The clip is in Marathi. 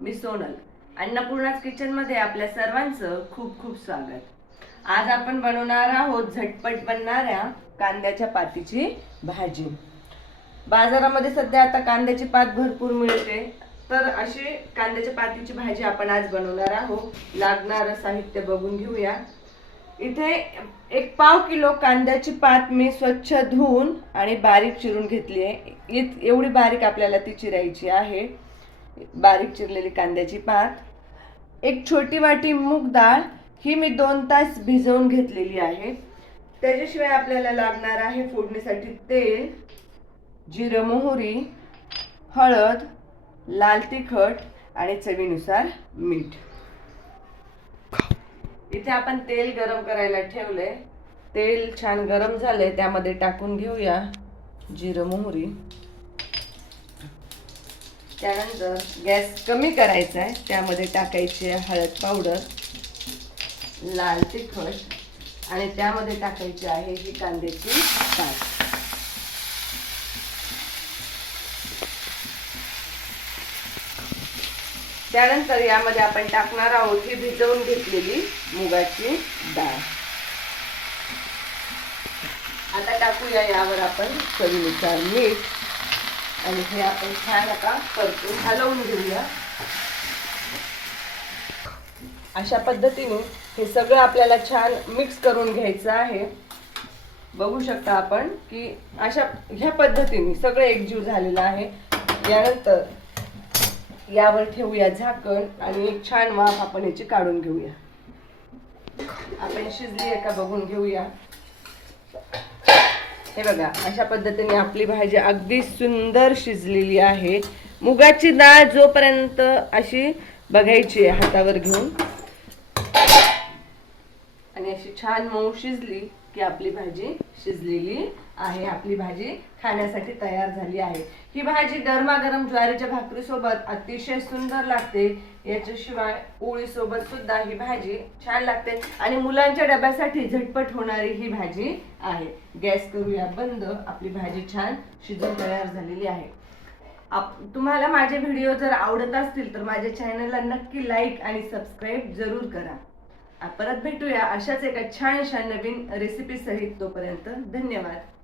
मी सोनल. अन्नपूर्णाच किचनमध्ये आपल्या सर्वांचं खूप खूप स्वागत. आज आपण बनवणार आहोत झटपट बनणाऱ्या कांद्याच्या पातीची भाजी. बाजारामध्ये सध्या आता कांद्याची पात भरपूर मिळते. तर अशी कांद्याच्या पातीची भाजी आपण आज बनवणार आहोत. लागणारं साहित्य बघून घेऊया. इथे एक पाव किलो कांद्याची पात मी स्वच्छ धुवून आणि बारीक चिरून घेतली आहे. इत एवढी बारीक आपल्याला ती चिरायची आहे. बारीक चिरलेली कांद्याची पात एक छोटी वाटी मूग डाळ ही मी दोन तास भिजवून घेतलेली आहे. त्याच्याशिवाय आपल्याला लागणार आहे फोडणीसाठी तेल जिरं मोहरी हळद लाल तिखट आणि चवीनुसार मीठ. इथे आपण तेल गरम करायला ठेवलंय तेल छान गरम झालंय त्यामध्ये टाकून घेऊया जिरं मोहरी. त्यानंतर गॅस कमी करायचा आहे. त्यामध्ये टाकायची आहे हळद पावडर लाल तिखट आणि त्यामध्ये टाकायची आहे ही कांद्याची पात त्यानंतर यामध्ये आपण टाकणार आहोत ही भिजवून घेतलेली मुगाची डाळ. आता टाकूया यावर आपण चवीनुसार मीठ. आणि हे आपण छान आता परतून हलवून घेऊया. अशा पद्धतीने हे सगळं आपल्याला छान मिक्स करून घ्यायचं आहे. बघू शकता आपण की अशा ह्या पद्धतीने सगळं एकजीव झालेलं आहे. यानंतर यावर ठेवूया झाकण आणि एक छान वाफ आपण याची काढून घेऊया. आपण शिजली आहे का बघून घेऊया. हे बघा अशा पद्धतीने आपली भाजी अगदी सुंदर शिजलेली आहे. मुगाची डाळ जोपर्यंत अशी बघायची आहे हातावर घेऊन अशी छान मऊ शिजली की आपली भाजी शिजलेली आहे. आपली भाजी खाण्यासाठी तयार झाली आहे. ही भाजी गरमागरम ज्वारीच्या भाकरी सोबत अतिशय सुंदर लागते. याच्याशिवाय ओळी सोबत सुद्धा ही भाजी छान लागते. आणि मुलांच्या डब्यासाठी झटपट होणारी ही भाजी आहे. गॅस करूया बंद. आपली भाजी छान शिजून तयार झालेली आहे. आप तुम्हाला माझे व्हिडिओ जर आवडत असतील तर माझ्या चॅनलला नक्की लाईक आणि सबस्क्राईब जरूर करा. परत भेटूया अशाच एका छानशा नवीन रेसिपी सहित तोपर्यंत धन्यवाद.